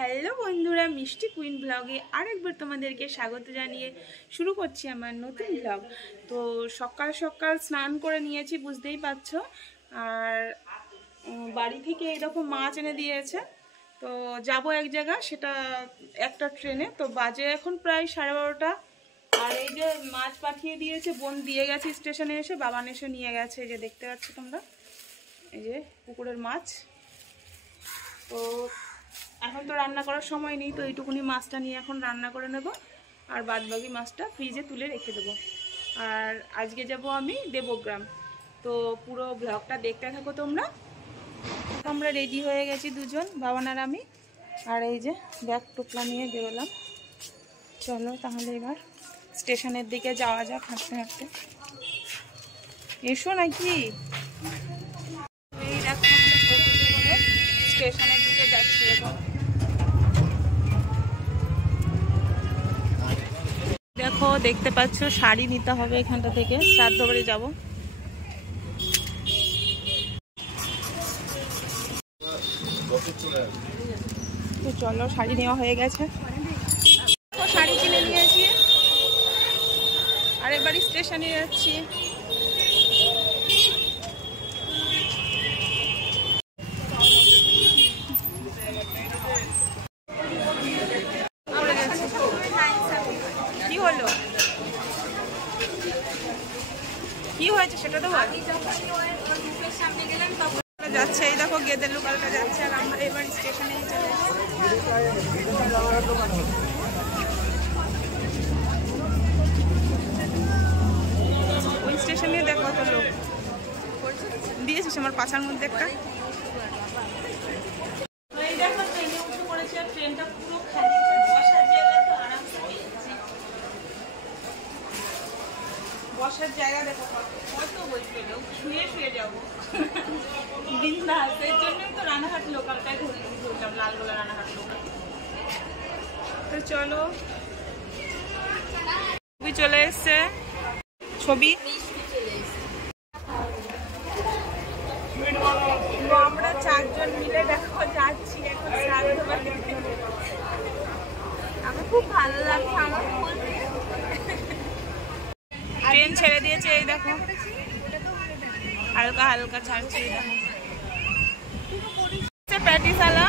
Hello বন্ধুরা, মিষ্টি queen ব্লগে আরেকবার তোমাদেরকে স্বাগত জানিয়ে শুরু করছি আমার নতুন ব্লগ। তো সকাল সকাল স্নান করে নিয়েছি, বুঝতেই পারছো। আর বাড়ি থেকে এরকম মাছ এনে দিয়েছে, তো যাব এক জায়গা, সেটা একটা ট্রেনে। তো বাজে এখন প্রায় 12:30। আর এই যে মাছ পাঠিয়ে দিয়েছে, বোন দিয়ে গেছে স্টেশনে এসে, বাবান এসে নিয়ে গেছে। এই যে দেখতে পাচ্ছ তোমরা, এই যে পুকুরের মাছ। তো এখন তো রান্না করার সময় নেই, তো এইটুকুনি মাছটা নিয়ে এখন রান্না করে নেব, আর বাদবাকি মাছটা ফ্রিজে তুলে রেখে দেবো। আর আজকে যাব আমি দেবগ্রাম, তো পুরো ব্লগটা দেখতে থাকো তোমরা। আমরা রেডি হয়ে গেছি দুজন, বাবান আর আমি। আর এই যে ব্যাগ টোপলা নিয়ে বেরোলাম। চলো তাহলে এবার স্টেশনের দিকে যাওয়া যাক হাঁটতে হাঁটতে। এসো নাকি, এই দেখো আমরা স্টেশনের দিকে যাচ্ছি এখন। দেখো দেখতে পাচ্ছ, শাড়ি নিতে হবে এখানটা থেকে, শ্রাদ্ধ বাড়ি যাবো। তো চলো, শাড়ি নেওয়া হয়ে গেছে, শাড়ি কিনে নিয়েছি। আর এবার স্টেশনে যাচ্ছি। কি হলো, কি হয়েছে সেটা তো বল। যাচ্ছে, এই দেখো গেদের লোকালটা যাচ্ছে, আর আমরা এবার স্টেশনে চলে এসেছি। ওই স্টেশনে দেখো কত লোক দিয়েছিস আমার পাশার মধ্যে একটা। এই দেখো ট্রেনে উঠে পড়েছে, আর ট্রেনটা পুরো খালি, বসার জায়গা তো আরামসে পেয়েছি। বসার জায়গা দেখো কত বলছিল, শুয়ে শুয়ে যাবো বিন্দাস। এর জন্যই তো রানাঘাট লোকালটায় ঘুরলাম, লালগোলা রানাঘাট লোকাল। তো চলো, ছবি চলে এসছে, ছবি। আমরা 4 জন মিলে দেখো যাচ্ছি এখন শ্রাদ্ধ বাড়িতে। আমার খুব ভালো লাগছে, আমার ট্রেন ছেড়ে দিয়েছে, এই দেখো হালকা হালকা ছাড়ছে। এই দেখো প্যাটিসালা,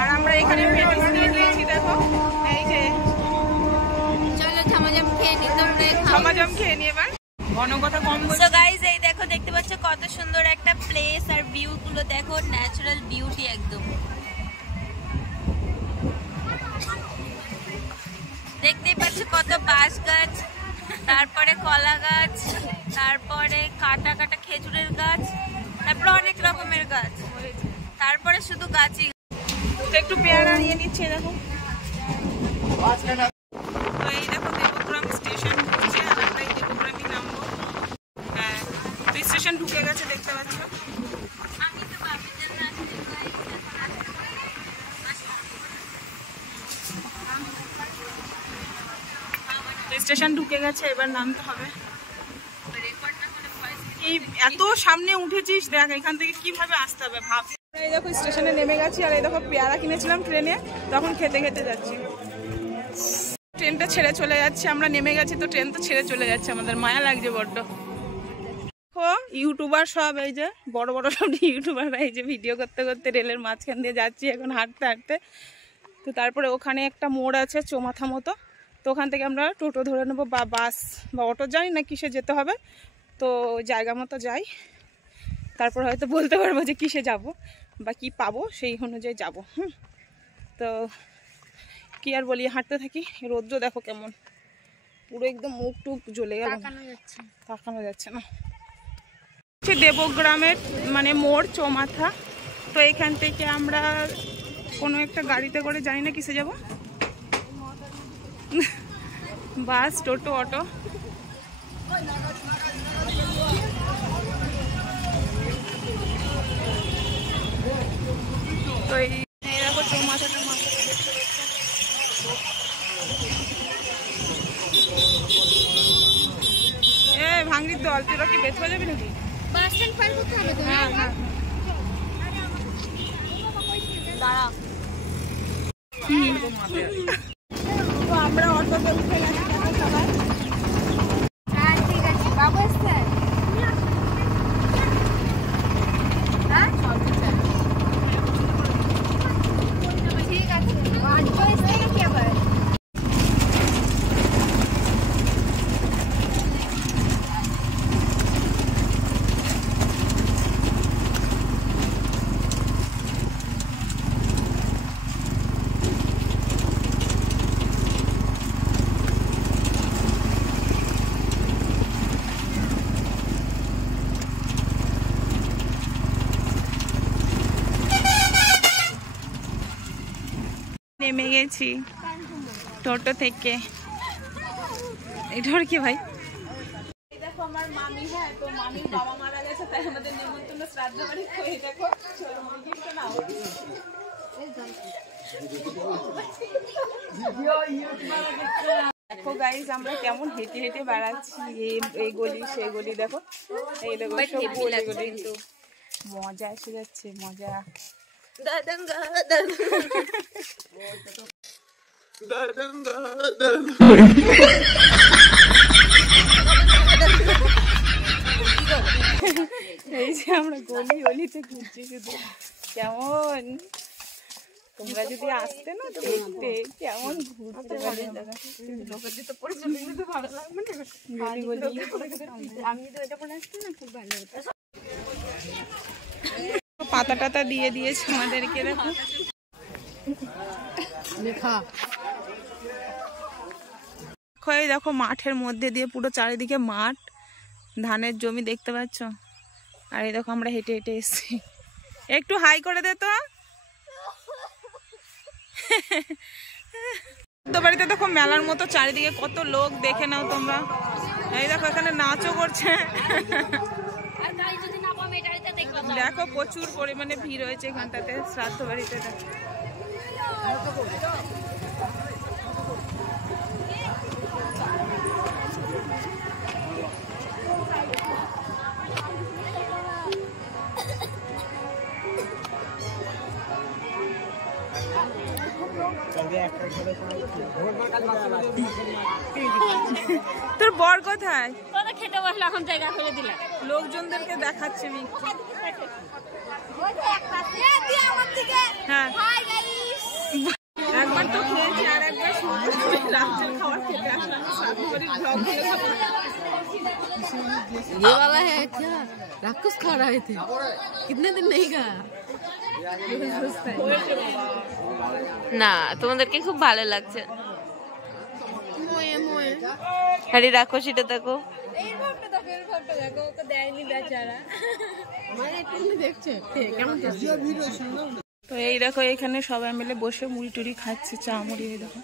আর আমরা এখানে প্যাটিস নিয়ে নিয়েছি। দেখো এই যে, চলো ঝামাঝাম খেয়ে নি, তোমরা ঝামাঝাম খেয়ে নি এবার। ঘন কথা কম বলছো। সো গাইস, এই দেখো, দেখতে পাচ্ছ কত সুন্দর একটা প্লেস, আর ভিউ গুলো দেখো, ন্যাচারাল বিউটি একদম। দেখতেই পাচ্ছ কত বাঁশ গাছ, তারপরে কলা গাছ, তারপরে কাটা কাটা খেজুরের গাছ, তারপরে অনেক রকমের গাছ, তারপরে শুধু গাছই। একটু পেয়ারা নিয়ে নিচ্ছে, দেখো। তো এই দেখো দেবগ্রাম স্টেশন ঢুকছে, আর আমরা এই দেবগ্রামই নামবো। হ্যাঁ, তো স্টেশন ঢুকে গেছে, দেখতে পাচ্ছ। আমি তো বাপের জন্য আসছি। স্টেশন ঢুকে গেছে, এবার নামতে হবে। এই এত সামনে উঠেছিস, দেখ এখান থেকে কিভাবে আসতে হবে ভাব। এই দেখো স্টেশনে নেমে গেছি, আর এই দেখো পেয়ারা কিনেছিলাম ট্রেনে, তখন খেতে খেতে যাচ্ছি। ট্রেনটা ছেড়ে চলে যাচ্ছে, আমরা নেমে গেছি, তো ট্রেন তো ছেড়ে চলে যাচ্ছে, আমাদের মায়া লাগছে বড্ড। দেখো ইউটিউবার সব, এই যে বড় বড় সব ইউটিউবাররা এই যে ভিডিও করতে করতে রেলের মাঝখান দিয়ে যাচ্ছি এখন হাঁটতে হাঁটতে। তো তারপরে ওখানে একটা মোড় আছে চৌমাথা মতো, তো ওখান থেকে আমরা টোটো ধরে নেবো, বা বাস বা অটো, জানি না কিসে যেতে হবে। তো জায়গা মতো যাই, তারপর হয়তো বলতে পারবো যে কিসে যাব বা কি পাবো, সেই অনুযায়ী যাবো। তো কি আর বলি, হাঁটতে থাকি। রৌদ্র দেখো কেমন, পুরো একদম মুখ টুক জ্বলে গেল, তাকানো যাচ্ছে না। দেবগ্রামের মানে মোড় চৌমাথা। তো এখান থেকে আমরা কোনো একটা গাড়িতে করে, জানি না কিসে যাব, বাস, টোটো, অটো। তো এই দেখো চৌমাথাটা, ভাঙড়ির দল, তোরা কি বেথ হয়ে যাবি নাকি? বাস স্ট্যান্ড পার করতে হবে তো। হ্যাঁ হ্যাঁ, দাঁড়া। তো আমরা অটোতে উঠে গেছি সবাই। হ্যাঁ ঠিক আছে, বাবু এসছে? হ্যাঁ ঠিক আছে, আজকে এসছে নাকি আবার? নেমে গেছি টোটো থেকে। এটার কি ভাই? দেখো আমার মামি, হ্যাঁ তো মামির বাবা মারা গেছে, তাই আমাদের নিমন্ত্রণ শ্রাদ্ধ বাড়ি। এই দেখো চলো মুরগিটা নাও। দেখো গাইস আমরা কেমন হেঁটে হেঁটে বেড়াচ্ছি, এই গলি সেই গলি। দেখো এই দেখো সব গলি গলি, কিন্তু মজা এসে যাচ্ছে, মজা। এই যে আমরা গলি গলিতে ঘুরছি শুধু। কেমন তোমরা যদি আসতে না তো দেখতে কেমন ঘুরতে পারে। পাতা টাতা দিয়ে দিয়েছে আমাদেরকে। দেখো দেখো মাঠের মধ্যে দিয়ে পুরো চারিদিকে মাঠ, ধানের জমি দেখতে পাচ্ছ। আর এই দেখো আমরা হেঁটে হেঁটে এসেছি। একটু হাই করে দে তো। বাড়িতে দেখো মেলার মতো চারিদিকে কত লোক, দেখে নাও তোমরা। এই দেখো এখানে নাচও করছে। দেখো প্রচুর পরিমাণে ভিড় হয়েছে এখানটাতে শ্রাদ্ধ বাড়িতে। তোর বর কোথায়? খেতে বসলে এখন জায়গা করে দিলাম, লোকজনদেরকে দেখাচ্ছে আমি। হ্যাঁ একবার তো খেয়েছি, আর একবার রাত্রের খাবার খেতে আসলাম। ये वाला है क्या? राक्षस खा रहे थे, कितने दिन नहीं खाया। না তোমাদেরকে খুব ভালো লাগছে। আরে রাখো সেটা, দেখো তো এই দেখো এখানে সবাই মিলে বসে মুড়ি টুড়ি খাচ্ছে, চা মুড়ি। এই দেখো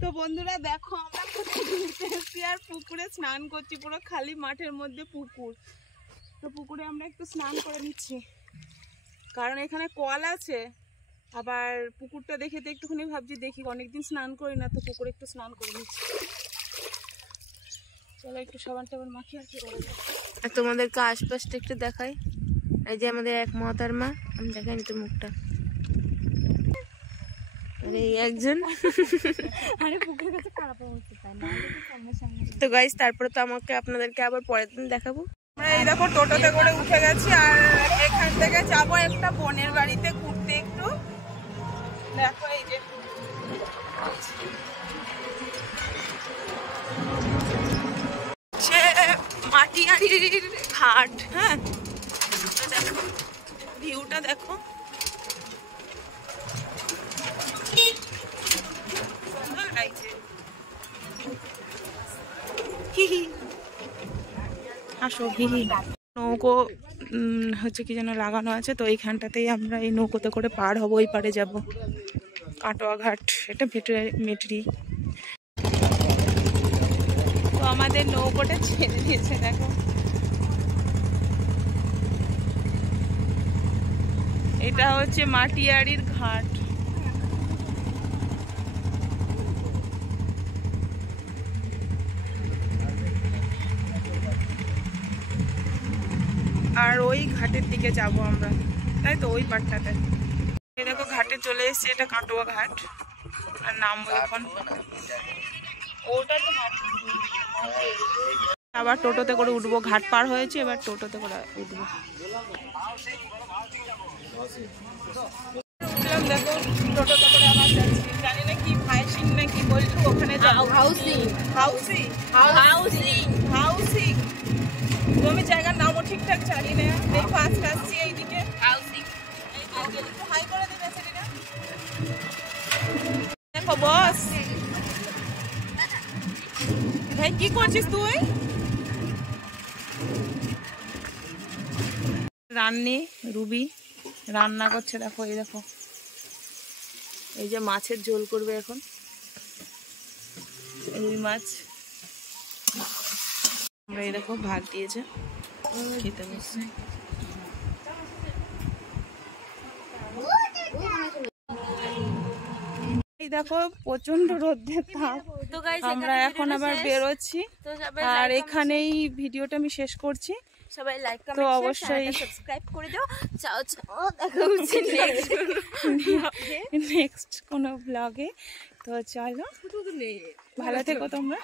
তো বন্ধুরা দেখো আমরা ঘুরতে এসেছি আর পুকুরে স্নান করছি, পুরো খালি মাঠের মধ্যে পুকুর। তো পুকুরে আমরা একটু স্নান করে নিচ্ছি, কারণ এখানে কল আছে। আবার পুকুরটা দেখে তো একটুখানি ভাবছি দেখি, অনেকদিন স্নান করি না, তো পুকুরে একটু স্নান করে নিচ্ছি। চলো একটু সাবান টাবান মাখি আর কি করে। আর তোমাদেরকে আশপাশটা একটু দেখাই। এই যে আমাদের এক মহতারমা, আমি দেখাই তো মুখটা। আরে একজন তো গাইস, তারপরে তো আমাকে আপনাদেরকে আবার পরের দিন দেখাবো। আমরা এই দেখো টোটোতে করে উঠে গেছি, আর এখান থেকে যাবো একটা বোনের বাড়িতে ঘুরতে একটু। দেখো এই যে মাটিয়ারির ঘাট। হ্যাঁ দেখো ভিউটা দেখো, আসো। নৌকো হচ্ছে কি যেন লাগানো আছে, তো এইখানটাতেই আমরা এই নৌকোতে করে পার হবো, ওই পারে যাব। কাটোয়া ঘাট, এটা মেটরি। তো আমাদের নৌকোটা ছেড়ে দিয়েছে, দেখো এটা হচ্ছে মাটিয়ারির ঘাট। আর ওই ঘাটের দিকে যাব আমরা, তাই তো ওই পাটটাতে। এই দেখো ঘাটে চলে এসেছি, এটা কাটোয়া ঘাট। আর নামবো এখন, ওটা তো ঘাট। আবার টোটোতে করে উঠবো, ঘাট পার হয়েছে, এবার টোটোতে করে উঠবো। উঠলাম, দেখো টোটোতে করে আবার যাচ্ছি, জানি না কি ভাইসিং না কি বলছো, ওখানে যাবো। হাউসিং হাউসিং হাউসিং হাউসিং আমি জায়গার নামও ঠিকঠাক জানি না, এই ফার্স্ট আসছি এইদিকে। হাউসিং হাই করে দিবে সেটা। দেখো বস, ভাই কি করছিস তুই? রান্নি রুবি রান্না করছে, দেখো এই দেখো, এই যে মাছের ঝোল করবে এখন, রুই মাছ। আমরা এই দেখো ভাত দিয়েছে, খেতে বসছি। এই দেখো প্রচন্ড রোদের তাপ, তো গাইস আমরা এখন আবার বেরোচ্ছি। আর এখানেই ভিডিওটা আমি শেষ করছি। সবাই লাইক তো কমেন্ট অবশ্যই সাবস্ক্রাইব করে দাও। চাও চাও, দেখা হচ্ছে নেক্সট কোনো ব্লগে। তো চলো, ভালো থেকো তোমরা।